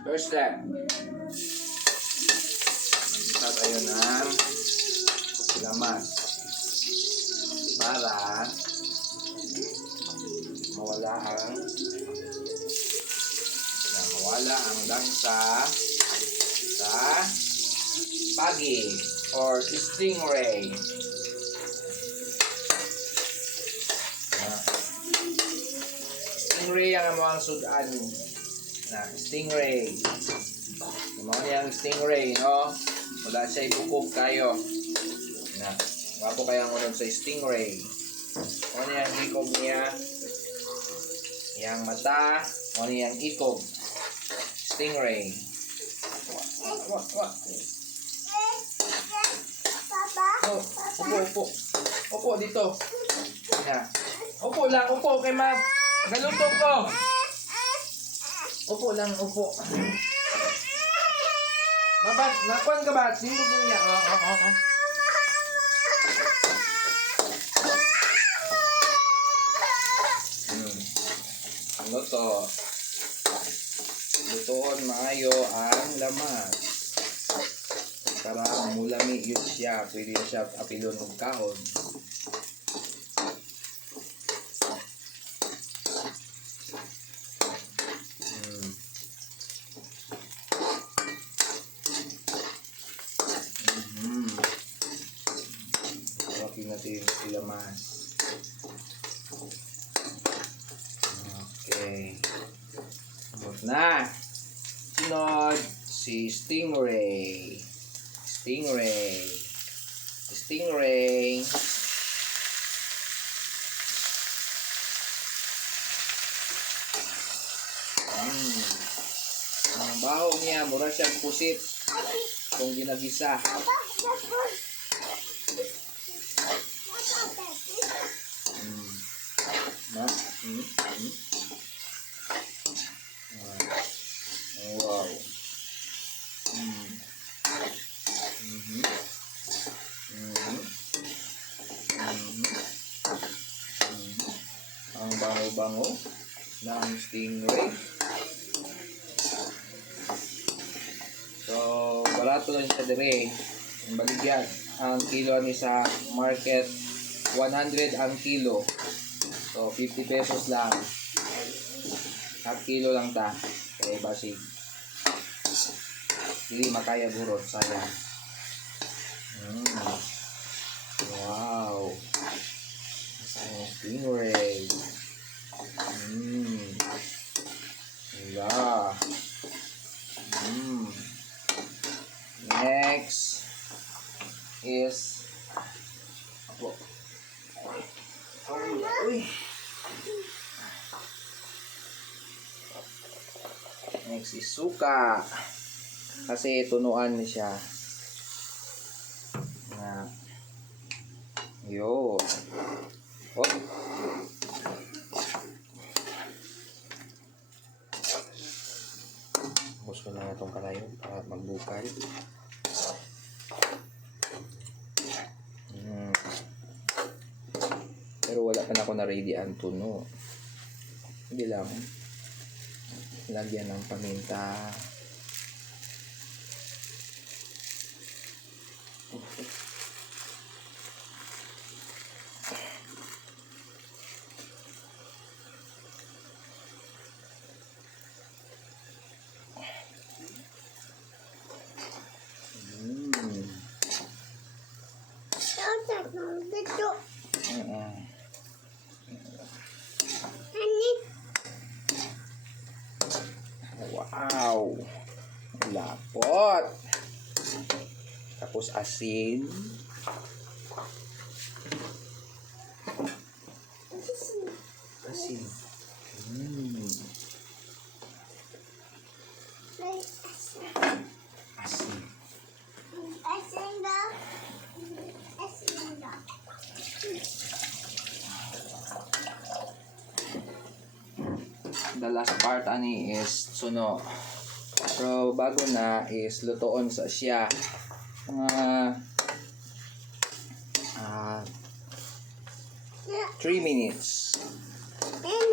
First step. Magisa tayo ng lamas para mawala ang langsa sa pagi or stingray. Stingray ang mga sudan na stingray. Mga niyang stingray, no? Wala siya ibukog kayo. Na, wapo kayang unod sa stingray. Mga niyang ikog niya. Yang mata. Mga niyang ikog. Stingray. What? Oh, upo. Upo dito. Na. Upo lang, upo kay ma'am. Galuto ko. Upo lang, upo. Nakuan ka ba? Sindog na niya. Oo. Luto. Lutoon maayo ang lamas. Para mulami yun siya. Pwede siya apilon ng kaon. Natin yung lamas. Okay. Sunod na. Sunod si stingray. Ang baho niya, mura siyang pusit kung ginagisa. Wow. Ang bango-bango ng stingray. So, barato lang siya dire. Ang baligyan. Ang kilo ni sa market 100 ang kilo. So 50 pesos lang. Half kilo lang ta. Kaya basig. Hindi makaya burot. Sayang. Wow. Stingray. Yeah. Next is next is suka. Kasi tunuan niya siya. Na yun. Bus ko na itong kalayo para magbukal. Pero wala pa na ako na-ready ang tuno. Hindi lang. Lagyan ng paminta. Wow! Lapot! Tapos asin. Asin. The last part ani is suno. So bago na is lutoon sa siya. Mga 3 minutes. 10